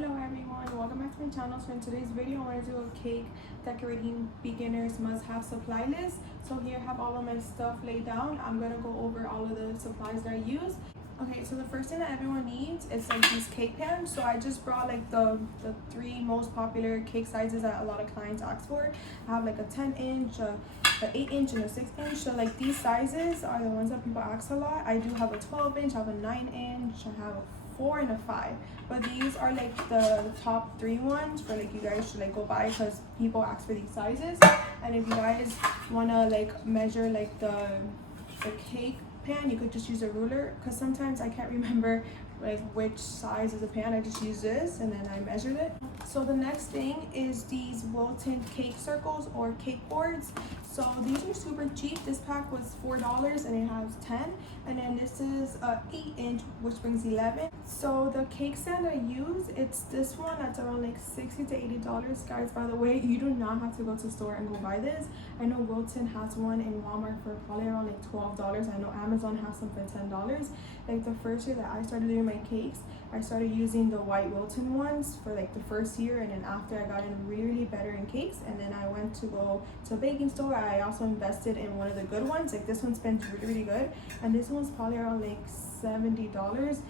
Hello everyone, welcome back to my channel. So in today's video I want to do a cake decorating beginners must-have supply list. So here I have all of my stuff laid down. I'm going to go over all of the supplies that I use. Okay, so the first thing that everyone needs is like these cake pans. So I just brought like the three most popular cake sizes that a lot of clients ask for. I have like a 10-inch, a 8-inch, and a 6-inch. So like these sizes are the ones that people ask a lot. I do have a 12-inch, I have a 9-inch, I have a 4 and a 5, but these are like the top 3 ones for like you guys should like go buy because people ask for these sizes. And if you guys want to like measure like the cake pan, you could just use a ruler because sometimes I can't remember like which size is the pan. I just use this and then I measured it. So the next thing is these Wilton cake circles or cake boards. So these are super cheap. This pack was $4 and it has 10, and then this is a 8-inch which brings 11. So the cake stand I use, it's this one that's around like $60 to $80. Guys, by the way, you do not have to go to the store and go buy this. I know Wilton has one in Walmart for probably around like $12. I know Amazon has some for $10. Like the first year that I started doing my cakes, I started using the white Wilton ones for like the first year, and then after I got in really better in cakes, and then I went to go to a baking store. I also invested in one of the good ones. Like this one spent really good, and this one's probably around like $70.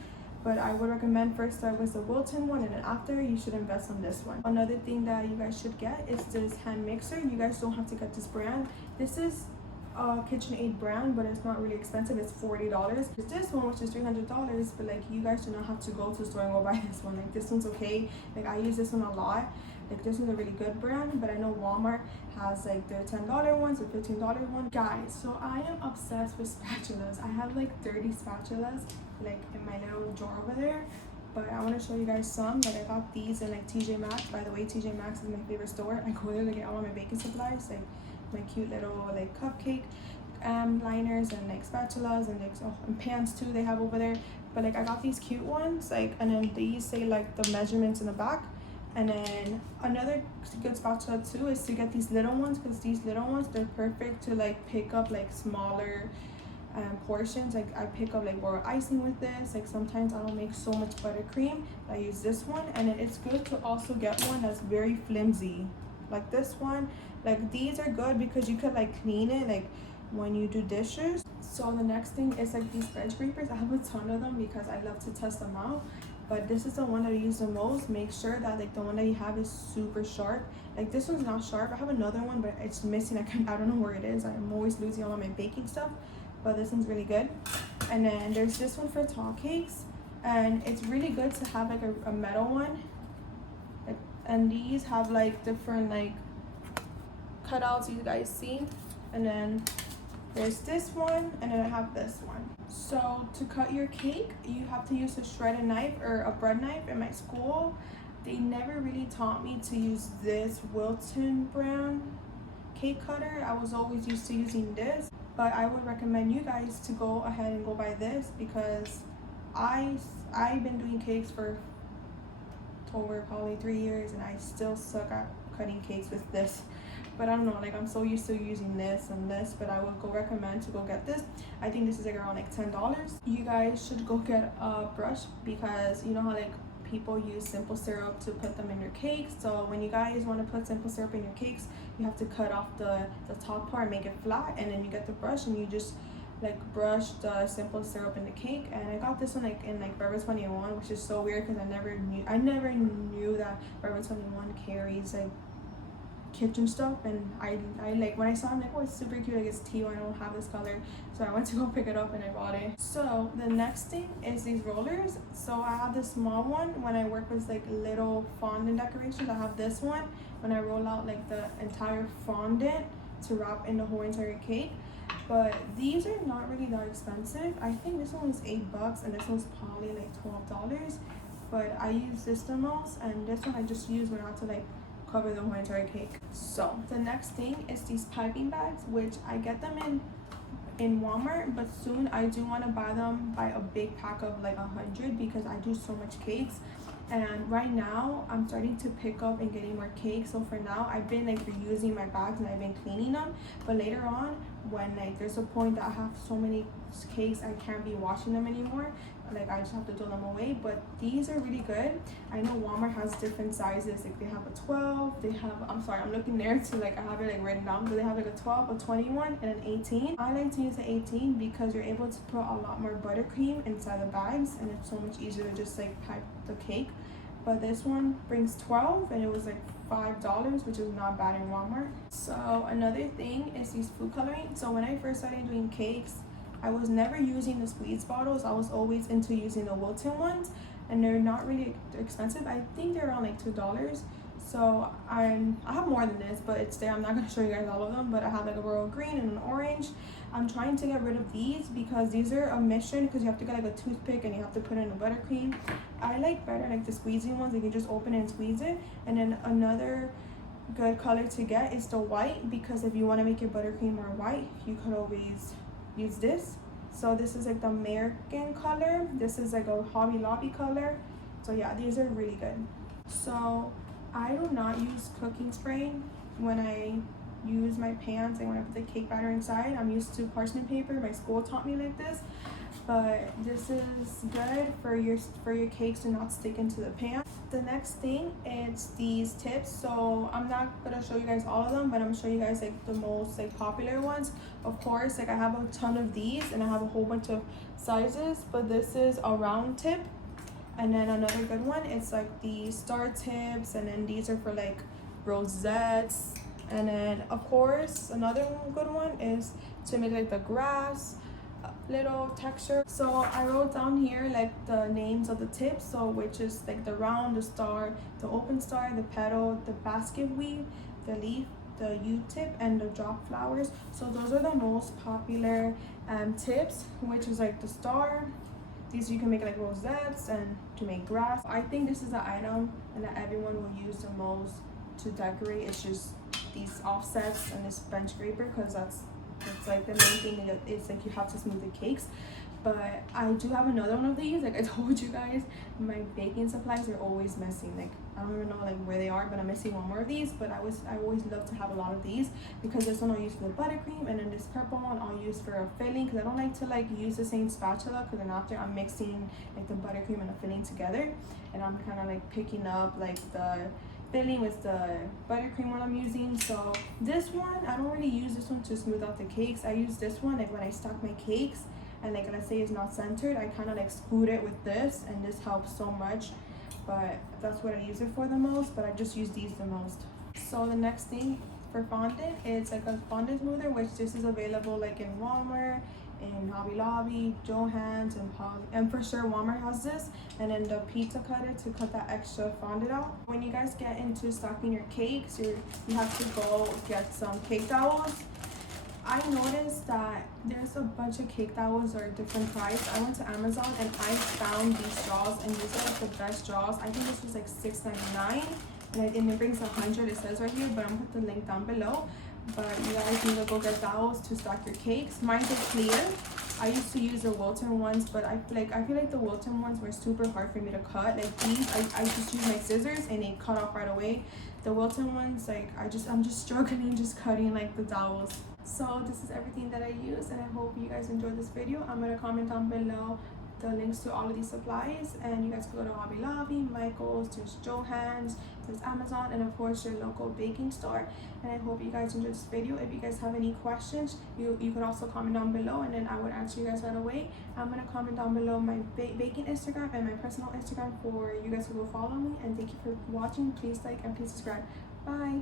But I would recommend first start with the Wilton one, and then after you should invest on this one. Another thing that you guys should get is this hand mixer. You guys don't have to get this brand. This is KitchenAid brand, but it's not really expensive. It's $40. There's this one which is $300, but like you guys do not have to go to the store and go buy this one. Like this one's okay. Like I use this one a lot. Like this one's a really good brand, but I know Walmart has like their $10 ones or $15 ones. Guys, so I am obsessed with spatulas. I have like 30 spatulas like in my little drawer over there, but I want to show you guys some. Like I got these in like TJ Maxx. By the way, TJ Maxx is my favorite store. I go there to get all of my baking supplies, like my cute little like cupcake liners and like spatulas and like and pans too they have over there. But like I got these cute ones, like, and then these say like the measurements in the back. And then another good spatula too is to get these little ones, because these little ones, they're perfect to like pick up like smaller portions. Like I pick up like more icing with this. Like sometimes I don't make so much buttercream, I use this one. And then it's good to also get one that's very flimsy like this one. Like these are good because you could like clean it like when you do dishes. So the next thing is like these edge scrapers. I have a ton of them because I love to test them out, but this is the one that I use the most. Make sure that like the one that you have is super sharp. Like this one's not sharp. I have another one but it's missing. I don't know where it is. I'm always losing all of my baking stuff, but this one's really good. And then there's this one for tall cakes, and it's really good to have like a metal one. And these have like different like cutouts, you guys see. And then there's this one, and then I have this one. So to cut your cake, you have to use a shredded knife or a bread knife. In my school, they never really taught me to use this Wilton brand cake cutter. I was always used to using this, but I would recommend you guys to go ahead and go buy this, because I've been doing cakes for over probably 3 years and I still suck at cutting cakes with this. But I don't know, like I'm so used to using this and this, but I would go recommend to go get this. I think this is like around like $10. You guys should go get a brush, because you know how like people use simple syrup to put them in your cakes. So when you guys want to put simple syrup in your cakes, you have to cut off the top part, make it flat, and then you get the brush and you just like brush the simple syrup in the cake. And I got this one like in like Forever 21, which is so weird because I never knew that Forever 21 carries like kitchen stuff. And I like when I saw it, I'm like, oh, it's super cute, like it's teal, I don't have this color, so I went to go pick it up and I bought it. So the next thing is these rollers. So I have this small one when I work with like little fondant decorations. I have this one when I roll out like the entire fondant to wrap in the whole entire cake. But these are not really that expensive. I think this one was $8 and this one's probably like $12. But I use this the most, and this one I just use when I have to like cover the whole entire cake. So the next thing is these piping bags, which I get them in Walmart, but soon I do want to buy a big pack of like 100, because I do so much cakes. And right now I'm starting to pick up and getting more cakes. So for now I've been like reusing my bags and I've been cleaning them, but later on when like there's a point that I have so many cakes I can't be washing them anymore, like I just have to throw them away. But these are really good. I know Walmart has different sizes, like they have a 12, they have, I'm sorry, I'm looking there to like I have it like written down, but they have like a 12, a 21, and an 18. I like to use the 18 because you're able to put a lot more buttercream inside the bags, and it's so much easier to just like pipe the cake. But this one brings 12, and it was like $5, which is not bad in Walmart. So another thing is these food coloring. So when I first started doing cakes, I was never using the squeeze bottles. I was always into using the Wilton ones, and they're not really expensive. I think they're around like $2. So I have more than this, but it's there. I'm not gonna show you guys all of them, but I have like a royal green and an orange. I'm trying to get rid of these because these are a mission, because you have to get like a toothpick and you have to put in the buttercream. I like better like the squeezy ones. You can just open it and squeeze it. And then another good color to get is the white, because if you want to make your buttercream more white, you could always use this. So this is like the American color. This is like a Hobby Lobby color. So yeah, these are really good. So I do not use cooking spray when I use my pans and when I put the cake batter inside. I'm used to parchment paper. My school taught me like this, but this is good for your cakes to not stick into the pan. The next thing is these tips. So I'm not gonna show you guys all of them, but I'm gonna show you guys like the most like popular ones. Of course, like I have a ton of these and I have a whole bunch of sizes, but this is a round tip. And then another good one is like the star tips, and then these are for like rosettes. And then of course another good one is to make like the grass little texture. So I wrote down here like the names of the tips, so which is like the round, the star, the open star, the petal, the basket weave, the leaf, the U-tip, and the drop flowers. So those are the most popular tips, which is like the star. These you can make like rosettes and to make grass. I think this is the item and that everyone will use the most to decorate. It's just these offsets and this bench scraper, because that's like the main thing. That it's like you have to smooth the cakes. But I do have another one of these. Like I told you guys, my baking supplies are always missing. Like I don't even know like where they are, but I'm missing one more of these. But I always love to have a lot of these, because this one I'll use for the buttercream, and then this purple one I'll use for a filling, because I don't like to like use the same spatula, because then after I'm mixing like the buttercream and the filling together, and I'm kind of like picking up like the filling with the buttercream one I'm using. So this one, I don't really use this one to smooth out the cakes. I use this one like when I stack my cakes, and like let's say it's not centered, I kind of like scoot it with this, and this helps so much. But that's what I use it for the most, but I just use these the most. So the next thing for fondant is like a fondant smoother, which this is available like in Walmart, in Hobby Lobby, Joann's, and for sure Walmart has this. And then the pizza cutter to cut that extra fondant out. When you guys get into stocking your cakes, you have to go get some cake towels. I noticed that there's a bunch of cake towels that are different price. I went to Amazon and I found these straws, and these are like the best straws. I think this was like $6.99, and it brings 100. It says right here, but I'm gonna put the link down below. But you guys need to go get towels to stock your cakes. Mine is clear. I used to use the Wilton ones, but I feel like the Wilton ones were super hard for me to cut. Like these, I just use my scissors and they cut off right away. The Wilton ones, like I'm just struggling just cutting like the towels. So this is everything that I use, and I hope you guys enjoyed this video. I'm gonna comment down below the links to all of these supplies, and you guys can go to Hobby Lobby, Michael's, there's Joann's, there's Amazon, and of course your local baking store. And I hope you guys enjoyed this video. If you guys have any questions, you could also comment down below, and then I would answer you guys right away. I'm gonna comment down below my baking Instagram and my personal Instagram for you guys to go follow me. And thank you for watching. Please like and please subscribe. Bye.